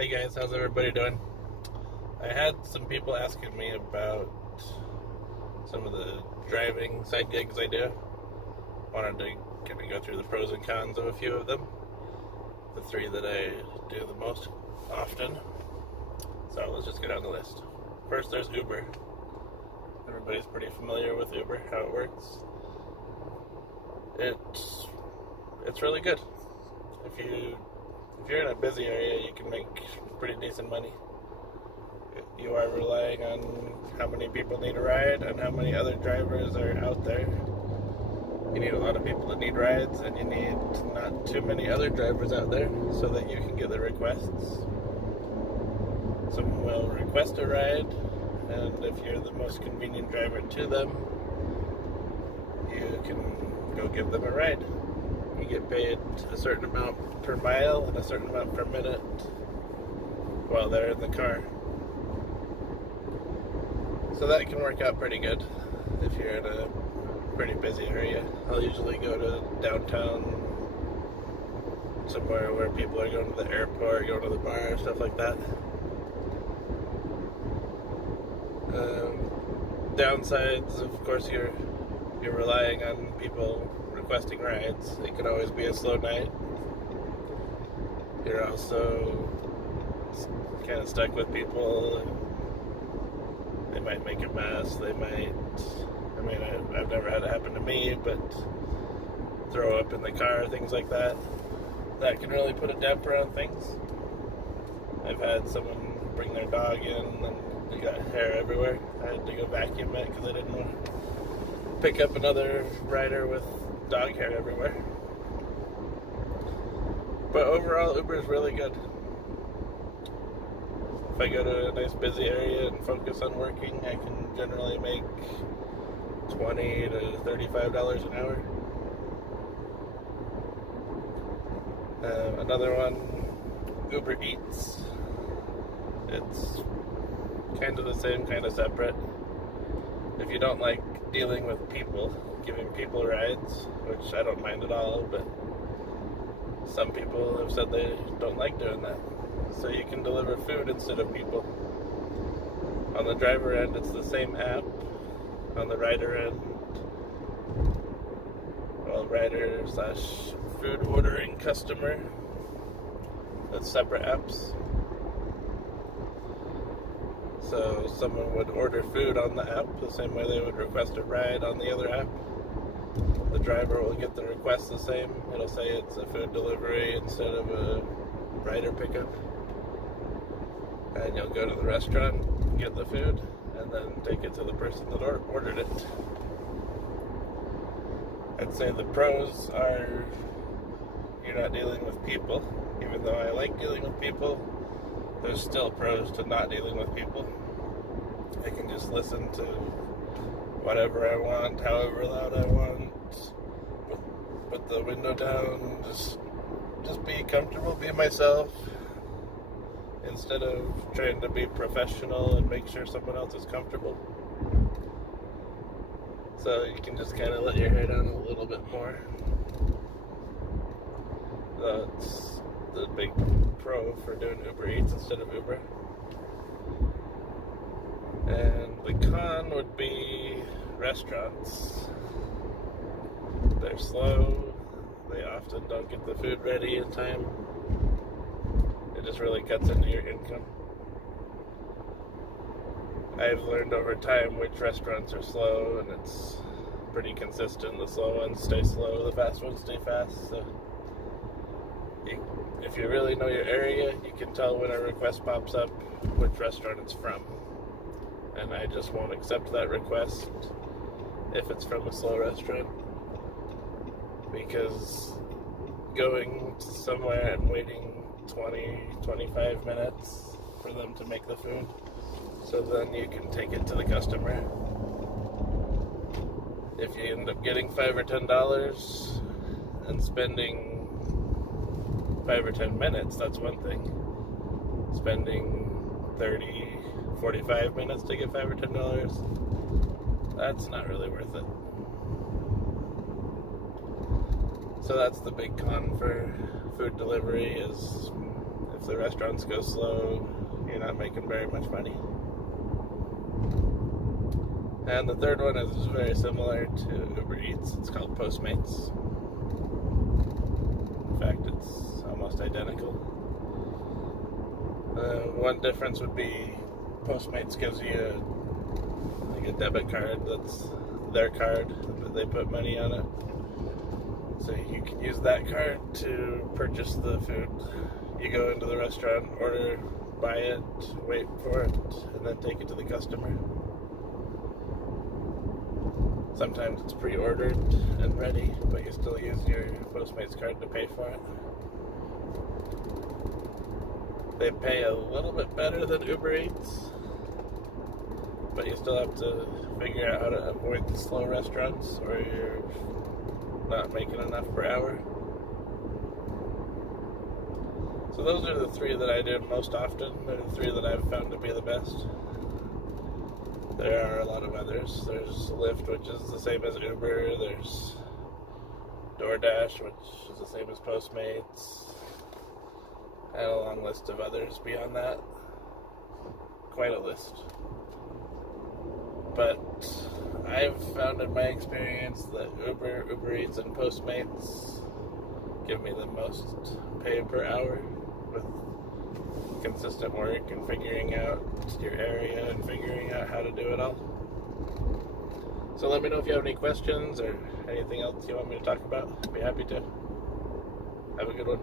Hey guys, how's everybody doing? I had some people asking me about some of the driving side gigs I do. Wanted to kind of go through the pros and cons of a few of them. The three that I do the most often. So let's just get on the list. First, there's Uber. Everybody's pretty familiar with Uber, how it works. It's really good. If you're in a busy area, you can make pretty decent money. You are relying on how many people need a ride and how many other drivers are out there. You need a lot of people that need rides, and you need not too many other drivers out there so that you can get the requests. Someone will request a ride, and if you're the most convenient driver to them, you can go give them a ride. You get paid a certain amount per mile and a certain amount per minute while they're in the car. So that can work out pretty good if you're in a pretty busy area. I'll usually go to downtown, somewhere where people are going to the airport, going to the bar, stuff like that. Downsides, of course, you're relying on people requesting rides. It could always be a slow night. You're also kind of stuck with people. They might make a mess. They might, I've never had it happen to me, but throw up in the car, things like that. That can really put a damper on things. I've had someone bring their dog in and they got hair everywhere. I had to go vacuum it because I didn't want to pick up another rider with dog hair everywhere. But overall, Uber is really good. If I go to a nice busy area and focus on working, I can generally make $20 to $35 an hour. Another one, uberEats. It's kind of the same, kind of separate. If you don't like dealing with people, giving people rides, which I don't mind at all, but some people have said they don't like doing that. So you can deliver food instead of people. On the driver end, it's the same app. On the rider end, well, rider / food ordering customer, it's separate apps. So someone would order food on the app the same way they would request a ride on the other app. The driver will get the request the same. It'll say it's a food delivery instead of a rider pickup. And you'll go to the restaurant, get the food, and then take it to the person that ordered it. I'd say the pros are you're not dealing with people. Even though I like dealing with people, there's still pros to not dealing with people. I can just listen to whatever I want, however loud I want, put the window down, just be comfortable, be myself, instead of trying to be professional and make sure someone else is comfortable. So you can just kind of let your hair down a little bit more. That's the big pro for doing uberEats instead of Uber. And the con would be restaurants. They're slow. They often don't get the food ready in time. It just really cuts into your income. I've learned over time which restaurants are slow, and it's pretty consistent. The slow ones stay slow, the fast ones stay fast. So if you really know your area, you can tell when a request pops up which restaurant it's from. And I just won't accept that request if it's from a slow restaurant. Because going somewhere and waiting 20-25 minutes for them to make the food, so then you can take it to the customer. If you end up getting $5 or $10 and spending 5 or 10 minutes, that's one thing. Spending 30-45 minutes to get $5 or $10, that's not really worth it. So that's the big con for food delivery, is if the restaurants go slow, you're not making very much money. And the third one is very similar to uberEats. It's called Postmates. In fact, it's almost identical. One difference would be Postmates gives you a debit card that's their card, but they put money on it. So you can use that card to purchase the food. You go into the restaurant, order, buy it, wait for it, and then take it to the customer. Sometimes it's pre-ordered and ready, but you still use your Postmates card to pay for it. They pay a little bit better than uberEats, but you still have to figure out how to avoid the slow restaurants, or you're not making enough per hour. So those are the three that I do most often. They're the three that I've found to be the best. There are a lot of others. There's Lyft, which is the same as Uber. There's DoorDash, which is the same as Postmates. And a long list of others beyond that. Quite a list. But I've found in my experience that uberEats, and Postmates give me the most pay per hour with consistent work and figuring out your area and figuring out how to do it all. So let me know if you have any questions or anything else you want me to talk about. I'd be happy to. Have a good one.